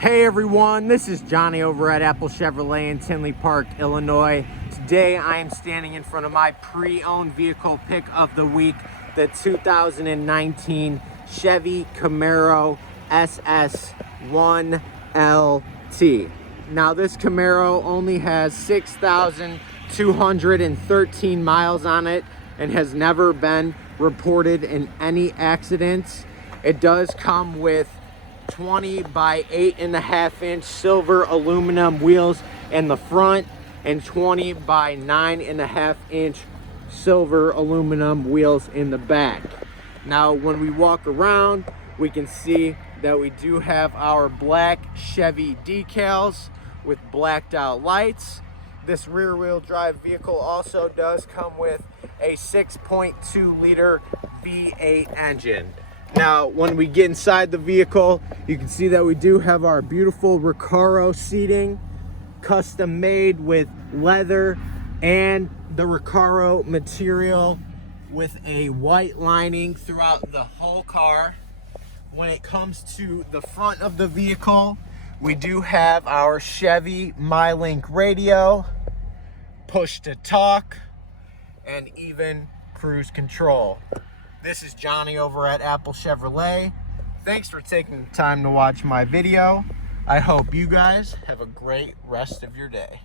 Hey everyone, this is Johnny over at Apple Chevrolet in Tinley Park, Illinois. Today I am standing in front of my pre-owned vehicle pick of the week, the 2019 Chevy Camaro SS1LT. Now this Camaro only has 6,213 miles on it and has never been reported in any accidents. It does come with 20 by 8.5 inch silver aluminum wheels in the front and 20 by 9.5 inch silver aluminum wheels in the back. Now when we walk around, we can see that we do have our black Chevy decals with blacked out lights. This rear wheel drive vehicle also does come with a 6.2 liter V8 engine. Now, when we get inside the vehicle, you can see that we do have our beautiful Recaro seating, custom made with leather and the Recaro material with a white lining throughout the whole car. When it comes to the front of the vehicle, we do have our Chevy MyLink radio, push to talk, and even cruise control. This is Johnny over at Apple Chevrolet. Thanks for taking the time to watch my video. I hope you guys have a great rest of your day.